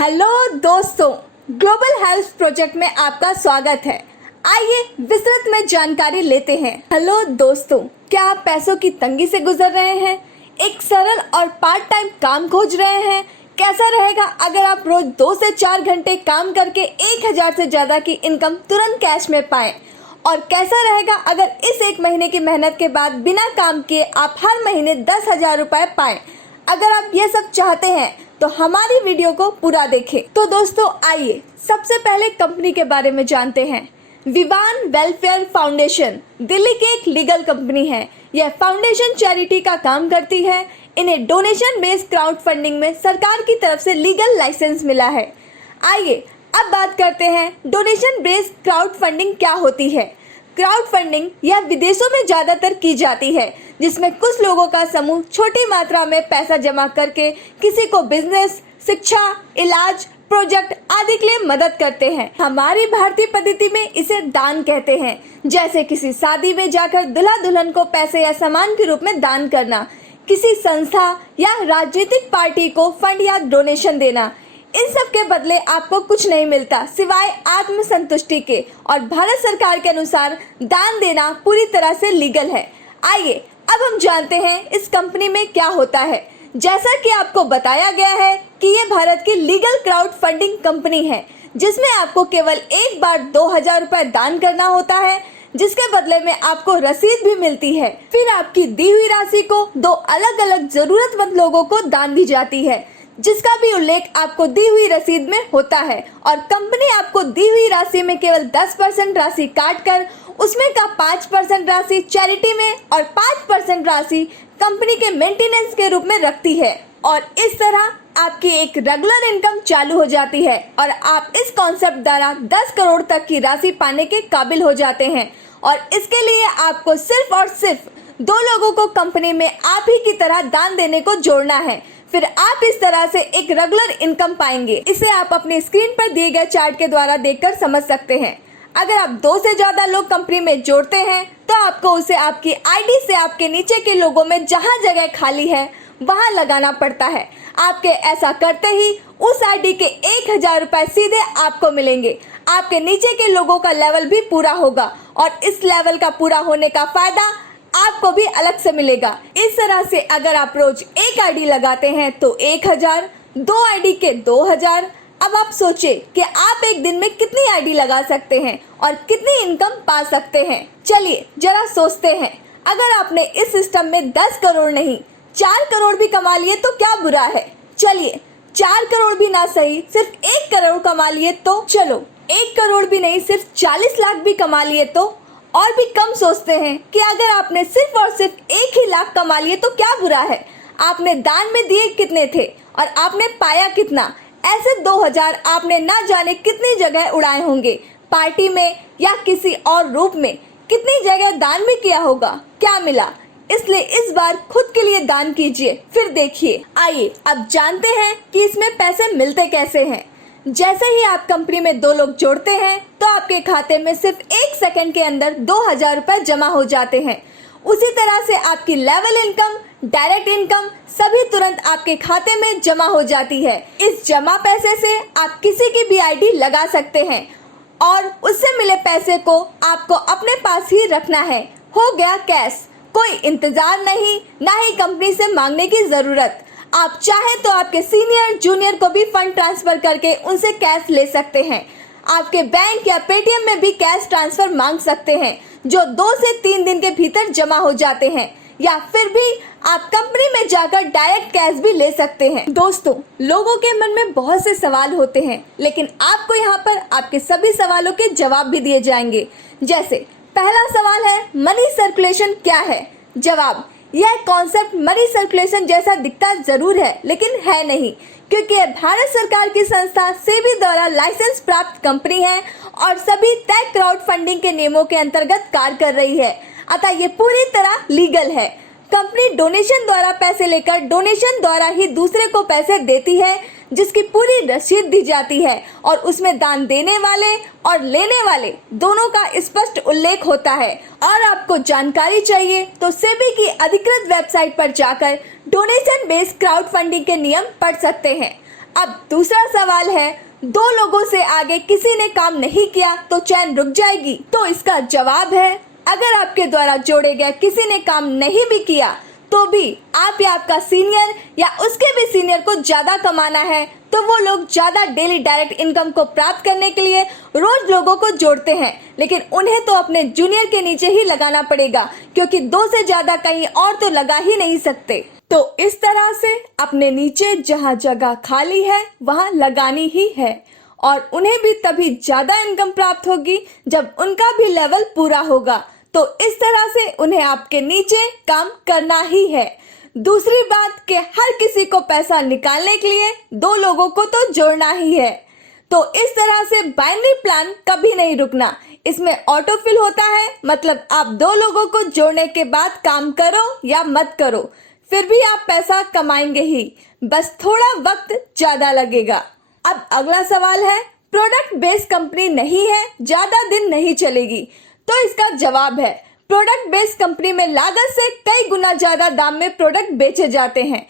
Hello दोस्तों, global health project में आपका स्वागत है। आइए विस्तृत में जानकारी लेते हैं। हेलो दोस्तों, क्या आप पैसों की तंगी से गुजर रहे हैं? एक सरल और पार्ट टाइम काम खोज रहे हैं? कैसा रहेगा अगर आप रोज 2 से 4 घंटे काम करके 1000 से ज्यादा की इनकम तुरंत कैश में पाएं? और कैसा रहेगा अगर इस 1 महीने की मेहनत के बाद बिना काम किए आप हर महीने 10,000 रुपए पाएं? अगर आप ये सब चाहते हैं तो हमारी वीडियो को पूरा देखें। तो दोस्तों आइए सबसे पहले कंपनी के बारे में जानते हैं। विवान वेलफेयर फाउंडेशन दिल्ली की एक लीगल कंपनी है। यह फाउंडेशन चैरिटी का काम करती है। इन्हें डोनेशन बेस्ड क्राउड फंडिंग में सरकार की तरफ से लीगल लाइसेंस मिला है। आइए अब बात करते हैं डोनेशन बेस्ड क्राउड फंडिंग क्या होती है। क्राउड फंडिंग यह विदेशों में ज्यादातर की जाती है, जिसमें कुछ लोगों का समूह छोटी मात्रा में पैसा जमा करके किसी को बिजनेस, शिक्षा, इलाज, प्रोजेक्ट आदि के लिए मदद करते हैं। हमारी भारतीय पद्धति में इसे दान कहते हैं, जैसे किसी शादी में जाकर दूल्हा दुल्हन को पैसे या सामान के रूप में दान करना, किसी संस्था या राजनीतिक पार्टी को फंड या डोनेशन देना। इन सब के बदले आपको कुछ नहीं मिलता सिवाय आत्म संतुष्टि के, और भारत सरकार के अनुसार दान देना पूरी तरह से लीगल है। आइए अब हम जानते हैं इस कंपनी में क्या होता है। जैसा कि आपको बताया गया है कि ये भारत की लीगल क्राउड फंडिंग कंपनी है, जिसमें आपको केवल एक बार 2,000 रुपए दान करना होता है, जिसके बदले में आपको रसीद भी मिलती है। फिर आपकी दी हुई राशि को 2 अलग अलग जरूरतमंद लोगों को दान दी जाती है, जिसका भी उल्लेख आपको दी हुई रसीद में होता है। और कंपनी आपको दी हुई राशि में केवल 10% राशि काट कर उसमें का 5% राशि चैरिटी में और 5% राशि कंपनी के मेंटेनेंस के रूप में रखती है। और इस तरह आपकी एक रेगुलर इनकम चालू हो जाती है और आप इस कॉन्सेप्ट द्वारा 10 करोड़ तक की राशि पाने के काबिल हो जाते हैं। और इसके लिए आपको सिर्फ और सिर्फ 2 लोगों को कंपनी में आप ही की तरह दान देने को जोड़ना है। फिर आप इस तरह से एक रेगुलर इनकम पाएंगे। इसे आप अपनी स्क्रीन पर दिए गए चार्ट के द्वारा देखकर समझ सकते हैं। अगर आप 2 से ज्यादा लोग कंपनी में जोड़ते हैं तो आपको उसे आपकी आईडी से आपके नीचे के लोगों में जहां जगह खाली है वहां लगाना पड़ता है। आपके ऐसा करते ही उस आईडी के 1000 रुपए सीधे आपको मिलेंगे। आपके नीचे के लोगों का लेवल भी पूरा होगा और इस लेवल का पूरा होने का फायदा आपको भी अलग से मिलेगा। इस तरह से अगर आप रोज एक आईडी लगाते हैं तो 1000, 2 आईडी के 2000। अब आप सोचें कि आप एक दिन में कितनी आईडी लगा सकते हैं और कितनी इनकम पा सकते हैं। चलिए जरा सोचते हैं, अगर आपने इस सिस्टम में 10 करोड़ नहीं 4 करोड़ भी कमा लिए तो क्या बुरा है। चलिए 4 करोड़ भी ना सही, सिर्फ 1 करोड़ कमा लिए तो चलो, 1 करोड़ भी नहीं सिर्फ 40 लाख भी कमा लिए तो, और भी कम सोचते हैं कि अगर आपने सिर्फ और सिर्फ 1 ही लाख कमा लिए तो क्या बुरा है। आपने दान में दिए कितने थे और आपने पाया कितना? ऐसे 2000 आपने ना जाने कितनी जगह उड़ाए होंगे, पार्टी में या किसी और रूप में। कितनी जगह दान भी किया होगा, क्या मिला? इसलिए इस बार खुद के लिए दान कीजिए, फिर देखिए। आइए अब जानते हैं कि इसमें पैसे मिलते कैसे हैं। जैसे ही आप कंपनी में 2 लोग जोड़ते हैं तो आपके खाते में सिर्फ 1 सेकंड के अंदर 2000 रुपए जमा हो जाते हैं। उसी तरह से आपकी लेवल इनकम, डायरेक्ट इनकम सभी तुरंत आपके खाते में जमा हो जाती है। इस जमा पैसे से आप किसी की भी आईडी लगा सकते हैं और उससे मिले पैसे को आपको अपने पास ही रखना है। हो गया कैश, कोई इंतजार नहीं, ना ही कंपनी से मांगने की जरूरत। आप चाहें तो आपके सीनियर जूनियर को भी फंड ट्रांसफर करके उनसे कैश ले सकते हैं। आपके बैंक या पेटीएम में भी कैश ट्रांसफर मांग सकते हैं, जो 2 से 3 दिन के भीतर जमा हो जाते हैं। या फिर भी आप कंपनी में जाकर डायरेक्ट कैश भी ले सकते हैं। दोस्तों, लोगों के मन में बहुत से सवाल होते हैं, लेकिन आपको यहाँ पर आपके सभी सवालों के जवाब भी दिए जाएंगे। जैसे पहला सवाल है, मनी सर्कुलेशन क्या है? जवाब, यह कॉन्सेप्ट मनी सर्कुलेशन जैसा दिखता जरूर है, लेकिन है नहीं, क्योंकि यह भारत सरकार की संस्था सेबी द्वारा लाइसेंस प्राप्त कंपनी है और सभी तय क्राउड फंडिंग के नियमों के अंतर्गत कार्य कर रही है। अतः ये पूरी तरह लीगल है। कंपनी डोनेशन द्वारा पैसे लेकर डोनेशन द्वारा ही दूसरे को पैसे देती है, जिसकी पूरी रसीद दी जाती है और उसमें दान देने वाले और लेने वाले दोनों का स्पष्ट उल्लेख होता है। और आपको जानकारी चाहिए तो सेबी की अधिकृत वेबसाइट पर जाकर डोनेशन बेस्ड क्राउड फंडिंग के नियम पढ़ सकते हैं। अब दूसरा सवाल है, दो लोगों से आगे किसी ने काम नहीं किया तो चैन रुक जाएगी? तो इसका जवाब है, अगर आपके द्वारा जोड़े गए किसी ने काम नहीं भी किया तो भी आप या आपका सीनियर या उसके भी सीनियर को ज्यादा कमाना है, तो वो लोग ज्यादा डेली डायरेक्ट इनकम को प्राप्त करने के लिए रोज लोगों को जोड़ते हैं, लेकिन उन्हें तो अपने जूनियर के नीचे ही लगाना पड़ेगा, क्योंकि दो से ज्यादा कहीं और तो लगा ही नहीं सकते। तो इस तरह से अपने नीचे जहाँ जगह खाली है वहाँ लगानी ही है, और उन्हें भी तभी ज्यादा इनकम प्राप्त होगी जब उनका भी लेवल पूरा होगा। तो इस तरह से उन्हें आपके नीचे काम करना ही है। दूसरी बात कि हर किसी को पैसा निकालने के लिए दो लोगों को तो जोड़ना ही है। तो इस तरह से बाइनरी प्लान कभी नहीं रुकना, इसमें ऑटोफिल होता है, मतलब आप दो लोगों को जोड़ने के बाद काम करो या मत करो, फिर भी आप पैसा कमाएंगे ही, बस थोड़ा वक्त ज्यादा लगेगा। अब अगला सवाल है, प्रोडक्ट बेस्ड कंपनी नहीं है, ज्यादा दिन नहीं चलेगी? तो इसका जवाब है, प्रोडक्ट बेस्ड कंपनी में लागत से कई गुना ज्यादा दाम में प्रोडक्ट बेचे जाते हैं।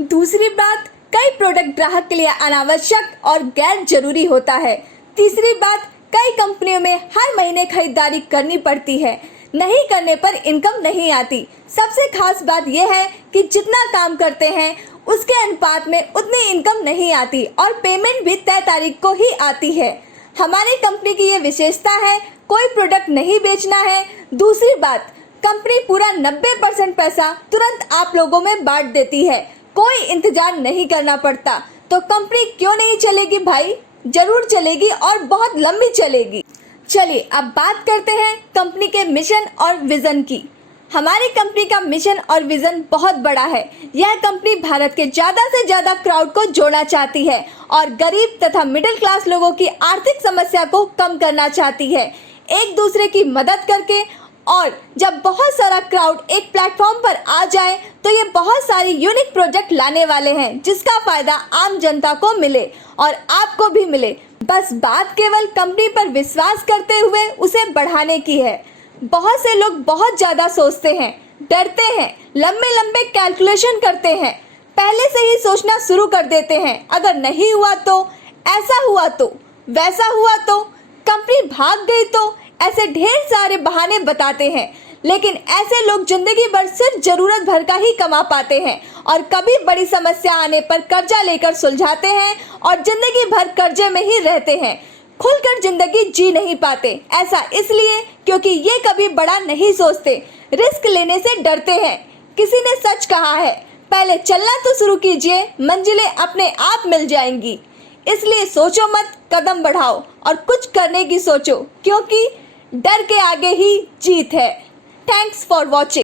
दूसरी बात, कई प्रोडक्ट ग्राहक के लिए अनावश्यक और गैर जरूरी होता है। तीसरी बात, कई कंपनियों में हर महीने खरीदारी करनी पड़ती है, नहीं करने पर इनकम नहीं आती। सबसे खास बात यह है कि जितना काम करते हैं उसके अनुपात में उतनी इनकम नहीं आती, और पेमेंट भी तय तारीख को ही आती है। हमारी कंपनी की ये विशेषता है, कोई प्रोडक्ट नहीं बेचना है। दूसरी बात, कंपनी पूरा 90% पैसा तुरंत आप लोगों में बांट देती है, कोई इंतजार नहीं करना पड़ता। तो कंपनी क्यों नहीं चलेगी भाई? जरूर चलेगी, और बहुत लंबी चलेगी। चलिए अब बात करते हैं कंपनी के मिशन और विजन की। हमारी कंपनी का मिशन और विजन बहुत बड़ा है। यह कंपनी भारत के ज्यादा से ज्यादा क्राउड को जोड़ना चाहती है और गरीब तथा मिडिल क्लास लोगों की आर्थिक समस्या को कम करना चाहती है, एक दूसरे की मदद करके। और जब बहुत सारा क्राउड एक प्लेटफॉर्म पर आ जाए तो ये बहुत सारी यूनिक प्रोजेक्ट लाने वाले हैं, जिसका फायदा आम जनता को मिले और आपको भी मिले। बस बात केवल कंपनी पर विश्वास करते हुए उसे बढ़ाने की है। बहुत से लोग बहुत ज्यादा सोचते हैं, डरते हैं, लंबे लंबे कैलकुलेशन करते हैं, पहले से ही सोचना शुरू कर देते हैं, अगर नहीं हुआ तो, ऐसा हुआ तो, वैसा हुआ तो, कंपनी भाग गई तो, ऐसे ढेर सारे बहाने बताते हैं। लेकिन ऐसे लोग जिंदगी भर सिर्फ जरूरत भर का ही कमा पाते हैं, और कभी बड़ी समस्या आने पर कर्जा लेकर सुलझाते हैं और जिंदगी भर कर्जे में ही रहते हैं, खुलकर जिंदगी जी नहीं पाते। ऐसा इसलिए क्योंकि ये कभी बड़ा नहीं सोचते, रिस्क लेने से डरते हैं। किसी ने सच कहा है, पहले चलना तो शुरू कीजिए, मंजिलें अपने आप मिल जाएंगी। इसलिए सोचो मत, कदम बढ़ाओ और कुछ करने की सोचो, क्योंकि डर के आगे ही जीत है। Thanks for watching.